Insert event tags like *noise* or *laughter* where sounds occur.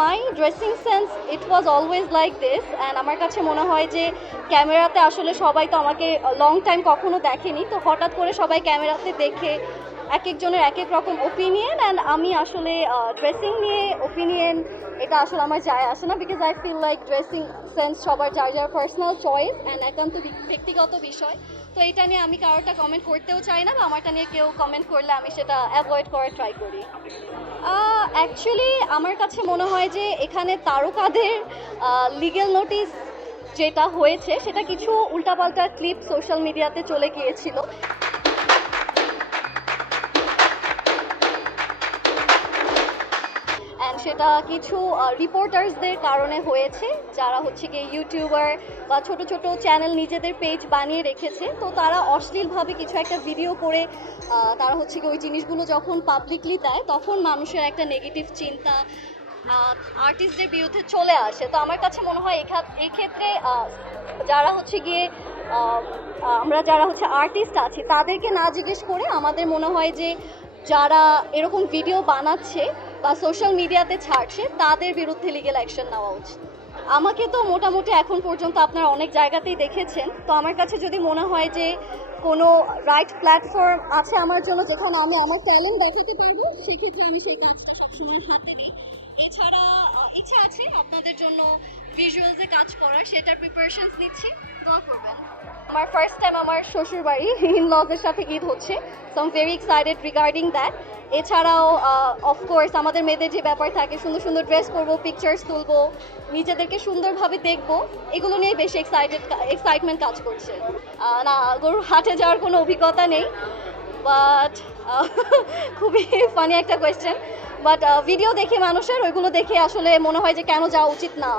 My dressing sense it was always like this and আমার কাছে মনে হয় যে ক্যামেরাতে আসলে সবাই তো আমাকে লং টাইম কখনো দেখেনি। তো হঠাৎ করে সবাই ক্যামেরাতে দেখে এক একজনের এক এক রকম ওপিনিয়ন অ্যান্ড আমি আসলে ড্রেসিং নিয়ে ওপিনিয়ন এটা আসলে আমার যায় আসে না because I feel like dressing sense সবার যার যার পার্সোনাল চয়েস অ্যান্ড একান্ত ব্যক্তিগত বিষয়। তো এটা নিয়ে আমি কারোটা কমেন্ট করতেও চাই না বা আমারটা নিয়ে কেউ কমেন্ট করলে আমি সেটা অ্যাভয়েড করার ট্রাই করি। অ্যাকচুয়ালি আমার কাছে মনে হয় যে এখানে তারকাদের লিগেল নোটিস যেটা হয়েছে সেটা কিছু উল্টাপাল্টা ক্লিপ সোশ্যাল মিডিয়াতে চলে গিয়েছিল। সেটা কিছু রিপোর্টার্সদের কারণে হয়েছে, যারা হচ্ছে গিয়ে ইউটিউবার বা ছোট ছোট চ্যানেল নিজেদের পেজ বানিয়ে রেখেছে। তো তারা অশ্লীলভাবে কিছু একটা ভিডিও করে তারা হচ্ছে গিয়ে ওই জিনিসগুলো যখন পাবলিকলি দেয়, তখন মানুষের একটা নেগেটিভ চিন্তা আর্টিস্টদের বিরুদ্ধে চলে আসে। তো আমার কাছে মনে হয় এই ক্ষেত্রে যারা হচ্ছে গিয়ে আমরা যারা হচ্ছে আর্টিস্ট আছি, তাদেরকে না জিজ্ঞেস করে আমাদের মনে হয় যে যারা এরকম ভিডিও বানাচ্ছে বা সোশ্যাল মিডিয়াতে ছাড়ছে, তাদের বিরুদ্ধে লিগেল অ্যাকশন নেওয়া উচিত। আমাকে তো মোটামুটি এখন পর্যন্ত আপনারা অনেক জায়গাতেই দেখেছেন। তো আমার কাছে যদি মনে হয় যে কোনো রাইট প্ল্যাটফর্ম আছে আমার জন্য, যেখানে আমি আমার ট্যালেন্ট দেখাতে পারব, সেক্ষেত্রে আমি সেই কাজটা সবসময় হাতে নিই। এছাড়া ইচ্ছা আছে আপনাদের জন্য ভিজুয়ালসে কাজ করার, সেটার প্রিপারেশনস নিচ্ছি। দোয়া করবেন। আমার ফার্স্ট টাইম আমার শ্বশুর বাড়ি ইন লজের সাথে ঈদ হচ্ছে। So I'm very excited regarding that এছাড়াও অফকোর্স আমাদের মেয়েদের যে ব্যাপার থাকে, সুন্দর সুন্দর ড্রেস করব পিকচার্স তুলবো, নিজেদেরকে সুন্দরভাবে দেখব, এগুলো নিয়ে বেশি এক্সাইটেড এক্সাইটমেন্ট কাজ করছে। না, গরুর হাটে যাওয়ার কোনো অভিজ্ঞতা নেই বাট *laughs* খুবই ফানি একটা কোয়েশ্চেন বাট ভিডিও দেখে মানুষের, ওইগুলো দেখে আসলে মনে হয় যে কেন যাওয়া উচিত না।